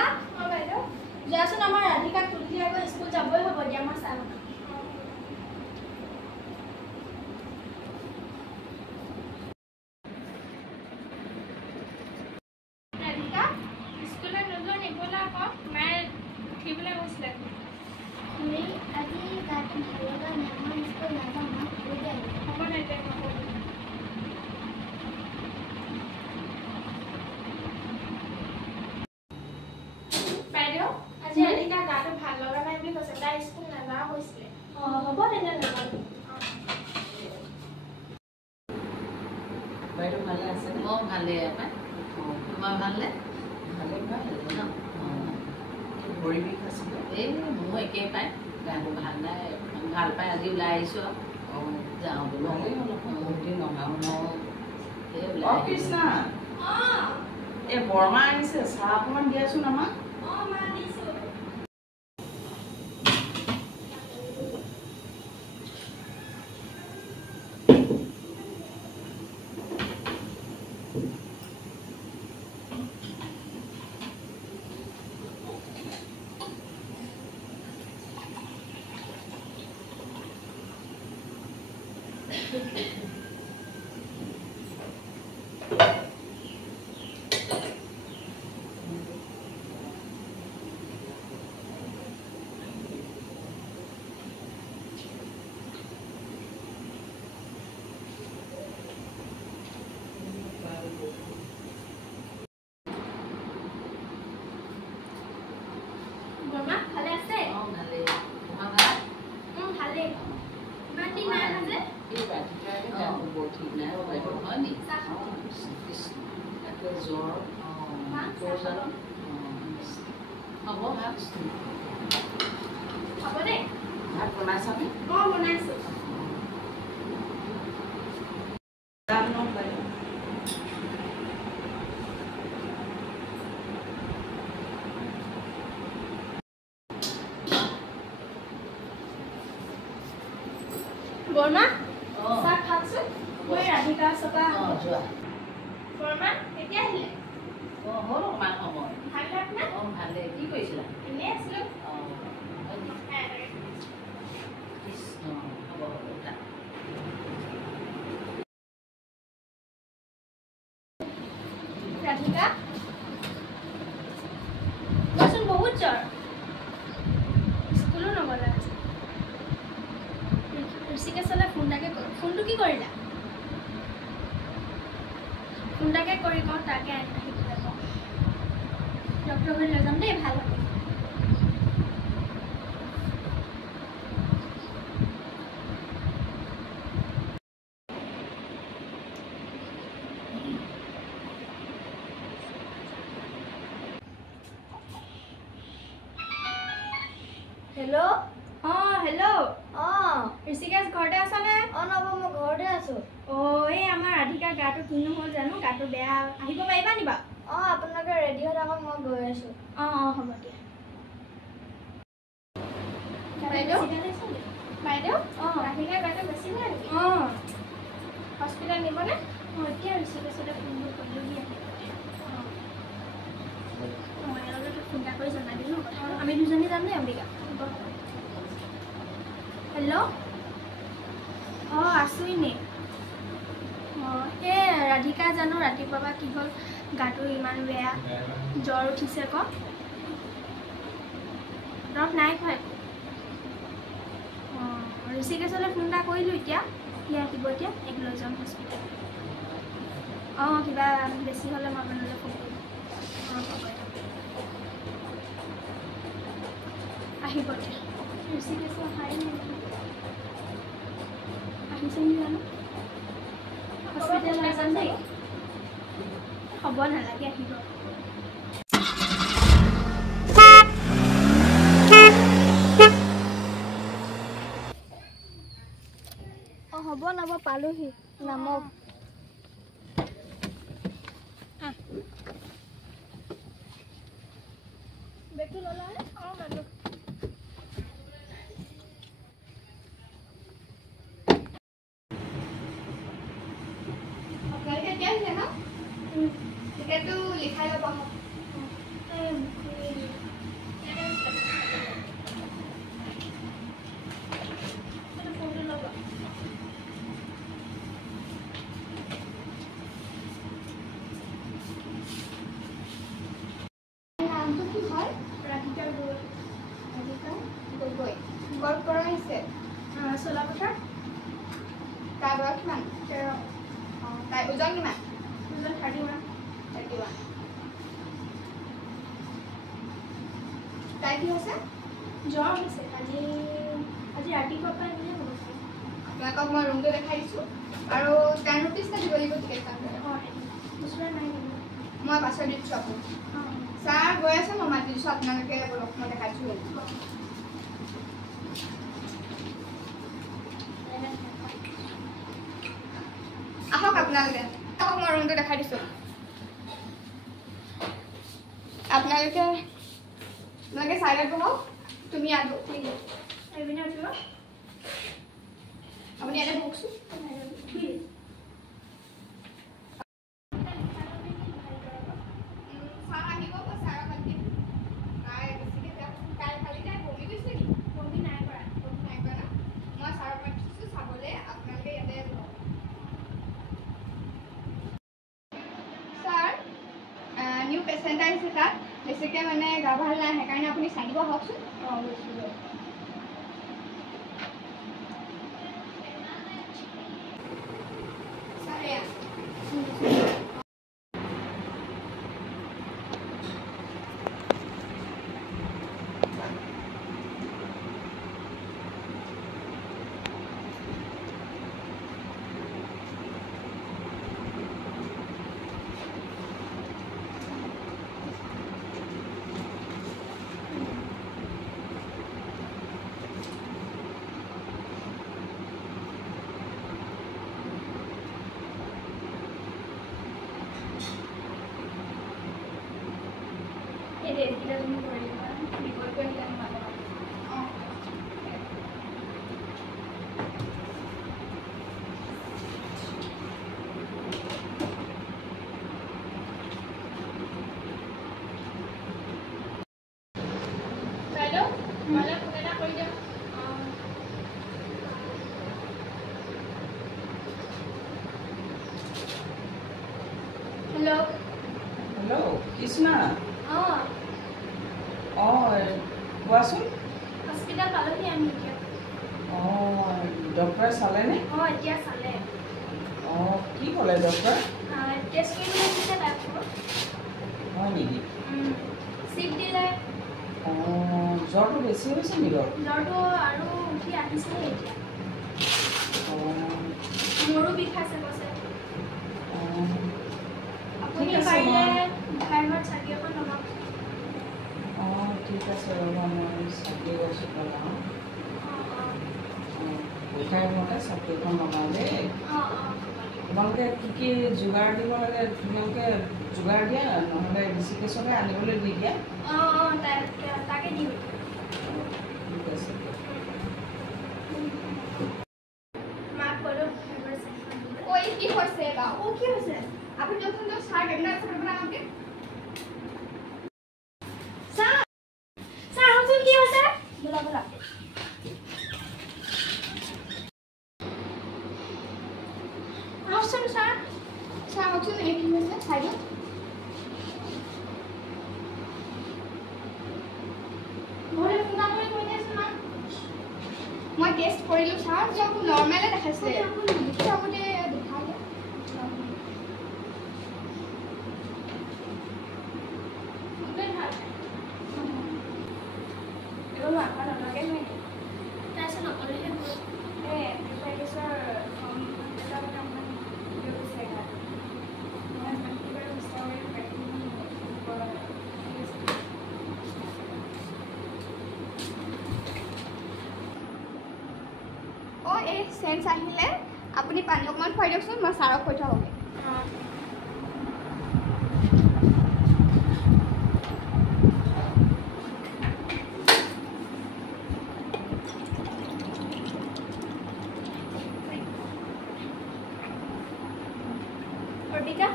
ৰাধিকা বাইদেউ যোৱাচোন আমাৰ ৰাধিকাক তুলি আকৌ স্কুল যাবই হ'ব দিয়া মই চাম ৰাধিকা স্কুলত নোযোৱা নিবলা আকৌ মায়ে উঠিবলৈ কৈছিলে তুমি আজি গাটো ভাল লগা নাই মই স্কুল নাযাওঁ মই শুই যাম হ'ব নাই তাই নক'ব বাইদেউ আজি ৰাধিকা গাটো ভাল লগা নাই বুলি কৈছে তাই স্কুল নাযাওঁ কৈছিলে হ'ব তেনে নাযাওঁ বাইদেউ ভালে আছে ভালে পায় তোমাৰ ভালনে ভালে পায় ন ভৰি বিষ আছিলে এই মোৰ একেই পায় গাটো ভাল নাই ভাল পাই আজি ওলাই আহিছোঁ আৰু যাওঁ বোলো ভালেই হ'ল বহুত দিন নহাও ন এই ওলাই কৃষ্ণা এই বৰমা আহিছে চাহ অকণমান দিয়াচোন আমাক বৰমা ভালে আছে ভালে তোমাৰ ভাল ভালেই ইমান দিন নাই যে এই ৰাতিপুৱাই গাটো বৰ ঠিক নাই বাইদেউ হয় নি তাকে জ্বৰ জানো হ'ব ভাত হ'ব দেই ভাত বনাইছানে বনাইছোঁ বৰমা চাহ খাওকচোন মই ৰাধিকা চপা যোৱা বৰমা কেতিয়া আহিলে হ'ল অকণমান সময় ভাল লাগনে ভালে কি কৰিছিলা এনেই আছিলোঁ কৃষ্ণ হ'ব ৰাধিকা কোৱাচোন বহুত জ্বৰ স্কুলো নগ'লা ঋষিকেশলৈ ফোনটো কি কৰিলা ফোনটাকে কৰি কওঁ তাকে আহিবলৈ কওঁ ডক্টৰ ঘৰলৈ লৈ যাম দেই ভাল হ'ব হেল্ল' হেল্ল' ঋষিকেশ ঘৰতে আছানে নব মই ঘৰতে আছোঁ এই আমাৰ ৰাধিকাৰ গাটো কি নহ'ল জানো গাটো বেয়া আহিব পাৰিবা নি বাৰু আপোনালোকে ৰেডি হৈ থাকক মই গৈ আছোঁ হ'ব দিয়া বাইদেউ বাইদেউ ৰাধিকাৰ গাটো বেছি বেয়া নেকি হস্পিটেল নিবনে এতিয়া ঋষিকেশলৈ ফোনবোৰ কৰিলোহি মই এওঁলোকে ফোন এটা কৰি জনাই দিলোঁ আমি দুজনী যাম দেই অম্বিকা হেল্ল' আছোঁ এনেই এই ৰাধিকা জানো ৰাতিপুৱা পৰা কি হ'ল গাটো ইমান বেয়া জ্বৰ উঠিছে আকৌ দৰৱ নাই খোৱা একো ঋষিকেশলৈ ফোন এটা কৰিলোঁ এতিয়া সি আহিব এতিয়া এক লৈ যাম হস্পিটেল কিবা বেছি হ'লে মই আপোনালৈ ফোন কৰিম হ'ব আহিব এতিয়া ঋষিকেশ অহাই নাই আহিছে নি জানো হস্পিটেল লৈ যাম দেই হ'ব নালাগে আহিব হ'ব নব পালোহি নামক বেগটো ল'লা ল'লোঁ আপোনালোকে এতিয়া আহিলে ন টিকেটটো লিখাই ল'ব আহিছে চলাপথাৰ তাৰ বয়স কিমান 13 তাই ওজন কিমান 31 31 তাই কি হৈছে জ্বৰ হৈছে আজি ৰাতিপুৱাৰ পৰা এনেই হ'ব আপোনালোকক মই ৰুমটো দেখাই দিছোঁ আৰু 10 rupees এটা দিব লাগিব টিকেট কাউণ্টাৰত খুচুৰা নাই মই পাছত দি দিছোঁ আপোনাক ছাৰ গৈ আছে মই মাতি দিছোঁ আপোনালোকে বলক মই দেখাই দিছোঁ আহক আপোনালোকে আহক মই ৰুমটো দেখাই দিছোঁ আপোনালোকে চাইডত বহক তুমি আৰু ঠিক আছে এইপিনে উঠিব আপুনি ইয়াতে বহকচোন ছাৰ আহিব মই ছাৰক মাতি দিম তাই বেছিকৈ বেয়া কাইলৈ খালি তাই বমি গৈছে নেকি বমি নাই কৰা নাই কৰা ন মই ছাৰক মাতি দিছোঁ চাবলৈ আপোনালোকে ইয়াতে বহক ছাৰ নিউ পেচেণ্ট আহিছে তাত বেছিকৈ মানে গা ভাল নাই সেইকাৰণে আপুনি চাই দিব আহকচোন ছাৰ এয়া এই ডেটকেইটা তুমি কৰি দিবা বিপদটো আহিলে আমি মাতা অঁ বাইদেউ মোলৈ ফোন এটা কৰি দিয়ক হেল্ল' হেল্ল' কৃষ্ণা অঁ কোৱাচোন হস্পিটেল পালোহি আমি এতিয়া ডক্টৰে চালেনে এতিয়া চালে কি ক'লে ডক্টৰে টেষ্ট কৰিব দিছে ডাক্তৰ হয় নেকি চিট দিলে জ্বৰটো বেছি হৈছে নেকি বাৰু জ্বৰটো আৰু উঠি আহিছেহে এতিয়া মোৰো বিষাইছে কৈছে আপুনি ঠিক আছে, পাৰিলে ভাইমত চাকি এখন লগাওক ঠিক আছে ৰ'বা মই চাকি গছো লগাওঁ উঠাই মতে চাকিখন লগাওঁ দেই তোমালোকে কি যোগাৰ দিব লাগে তোমালোকে যোগাৰ দিয়া নহ'লে ঋষিকেশকে আনিবলৈ দি দিয়া তাকে দিওঁ ঠিক আছে মাক ক'লো কৈ কি হৈছে বা কি হৈছে আপুনি যখন ছাৰ কেমেৰা আছে আপোনাৰ আমাকে ছাৰ আহকচোন কি হৈছে বোলা বোলা আহকচোন ছাৰ আহকচোন এই কি হৈছে চাই দিয়ক ঘৰলৈ ফোন কৰি কৈ দিয়াচোন মা মই টেষ্ট কৰিলোঁ ছাৰ চব নৰ্মেলে দেখাইছিলে আপুনি চবতে দেখাই দিয়া এই চেঞ্চ আহিলে আপুনি পানী অকণমান খুৱাই দিয়কচোন মই ছাৰক কৈ থ'ব অৰ্পিতা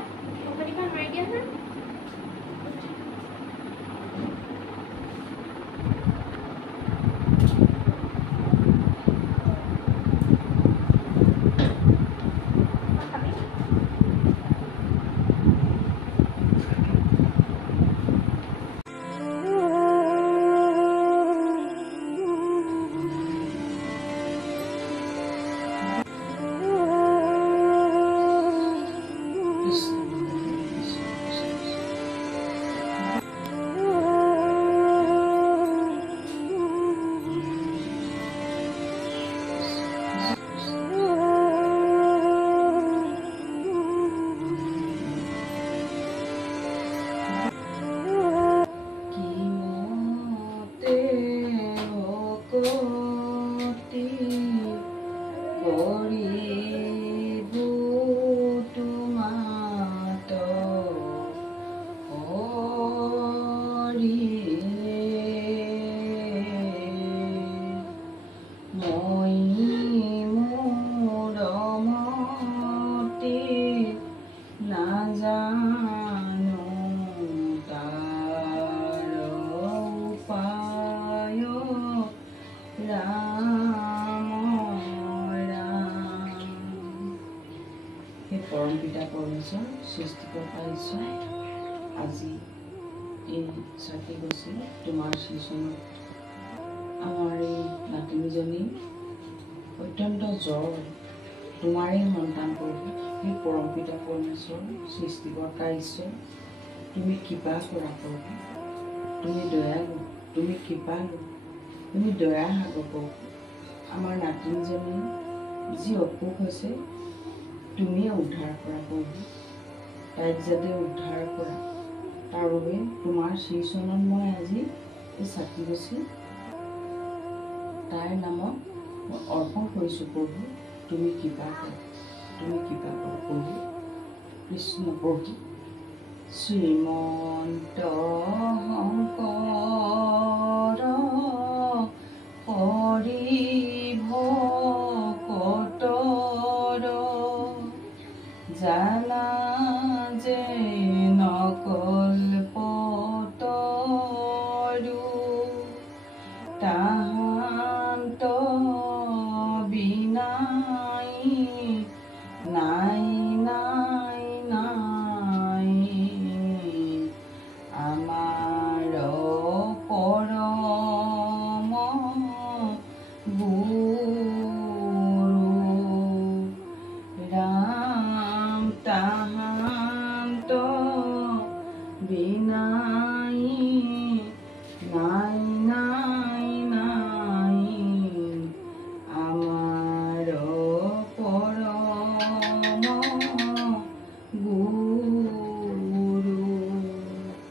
অৰ্পিতা মাৰি দিয়াচোন ভকতে ভকতি কৰিব তোমাত হৰি মই মূৰমতি নাজানো তাৰ উপায় ৰাম ৰাম। সেই পৰম পিতা পৰমেশ্বৰ সৃষ্টিকৰ্তা ঈশ্বৰ, আজি এই চাকি গছি তোমাৰ শ্ৰীচৰণত আমাৰ এই নাতিনীজনী অত্যন্ত জ্বৰ, তোমাৰেই সন্তান প্ৰভু। সেই পৰম পিতা পৰমেশ্বৰ সৃষ্টিকৰ্তা ঈশ্বৰ, তুমি কৃপা কৰা প্ৰভু, তুমি দয়ালু, তুমি কৃপালু, তুমি দয়া সাগৰ প্ৰভু। আমাৰ নাতিনীজনী যি অসুখ হৈছে তুমিয়ে উদ্ধাৰ কৰা প্ৰভু, তাইক যাতে উদ্ধাৰ কৰা তাৰ বাবে তোমাৰ শ্ৰীচৰণত মই আজি এই চাকি গছি তাইৰ নামত মই অৰ্পণ কৰিছোঁ প্ৰভু। তুমি কৃপা কৰা, তুমি কৃপা কৰা প্ৰভু। কৃষ্ণ প্ৰভু। শ্ৰীমন্ত শংকৰ হৰি ভকতৰ জালা যে নকল্পতৰু তাহান্ত বিনাই নাই নাই নাই আমাৰ পৰম গুৰু ৰাম তাহান্ত বিনাই নাই নাই নাই আমাৰ পৰম গুৰু।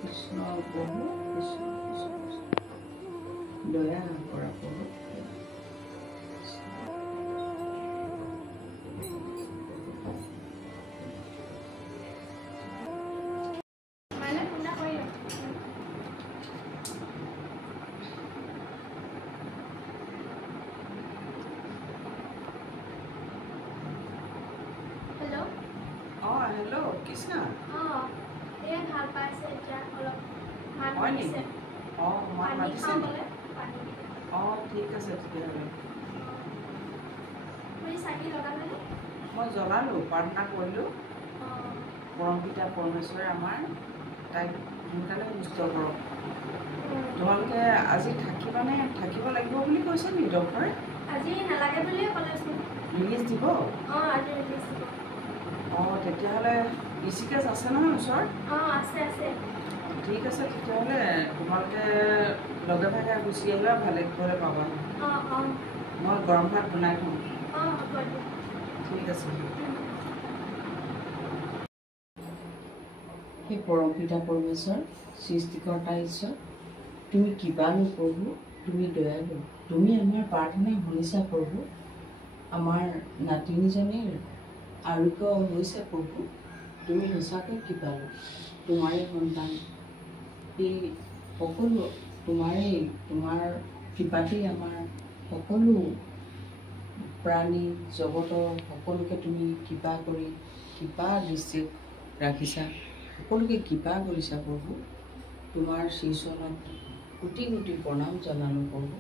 কৃষ্ণ প্ৰভু, কৃষ্ণ কৃষ্ণ দয়া কৰা প্ৰভু। মানে ফোন এটা কৰি লওঁ। হেল্ল'। হেল্ল' কৃষ্ণা। এই ভাল পাইছে এতিয়া অলপ ভাল হয় নেকি? হৈছে। মই পানী মাতিছে খাওঁ নি? বোলে, পানী। ঠিক আছে তেতিয়াহ'লে। আপুনি চাকি লগালেনে? মই জ্বলালোঁ, প্ৰাৰ্থনা কৰিলোঁ। অঁ পৰম পিতা পৰমেশ্বৰে আমাৰ তাইক সোনকালে সুস্থ কৰক। তোমালোকে আজি থাকিব লাগিব বুলি কৈছে নেকি ডক্টৰে? আজি নালাগে বুলিয়ে ক'লেচোন। ৰিলিজ দিব? আজি ৰিলিজ দিব। তেতিয়াহ'লে ঋষিকেশ আছে নহয় ওচৰত? আছে আছে। ঠিক আছে তেতিয়াহ'লে তোমালোকে লগে ভাগে গুচি আহিবা, ভালে কুশলে পাবা। মই গৰম ভাত বনাই থওঁ। হ'ব দিয়ক। ঠিক আছে। সেই পৰম পিতা পৰমেশ্বৰ সৃষ্টিকৰ্তা ঈশ্বৰ, তুমি কৃপালু প্ৰভু, তুমি দয়ালু, তুমি আমাৰ প্ৰাৰ্থনা শুনিছা প্ৰভু। আমাৰ নাতিনীজনীৰ আৰোগ্য হৈছে প্ৰভু, তুমি সঁচাকৈ কৃপালু, তোমাৰে সন্তান। এই সকলো তোমাৰ কৃপাতেই আমাৰ সকলো প্ৰাণী জগতৰ সকলোকে তুমি কৃপা কৰি কৃপা দৃষ্টিত ৰাখিছা, সকলোকে কৃপা কৰিছা প্ৰভু। তোমাৰ শ্ৰীচৰণত কোটি কোটি প্ৰণাম জনালোঁ প্ৰভু।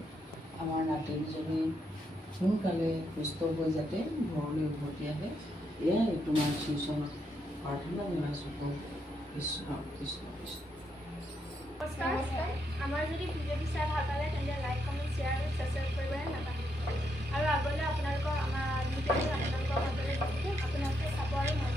আমাৰ নাতিনীজনী সোনকালে সুস্থ হৈ যাতে ঘৰলৈ উভতি আহে, এয়াই তোমাৰ শ্ৰীচৰণত প্ৰাৰ্থনা জনাইছোঁ প্ৰভু। কৃষ্ণ কৃষ্ণ কৃষ্ণ। নমস্কাৰ। আমাৰ যদি ভিডিঅ'টো চাই ভাল পালে তেন্তে লাইক কমেণ্ট শ্বেয়াৰ আৰু ছাবস্ক্ৰাইব কৰিবলৈ নাপাহৰিব। আৰু আগলৈ আপোনালোকৰ আমাৰ ভিডিঅ'টো আপোনালোকৰ মাজলৈ আপোনালোকে চাব আৰু মন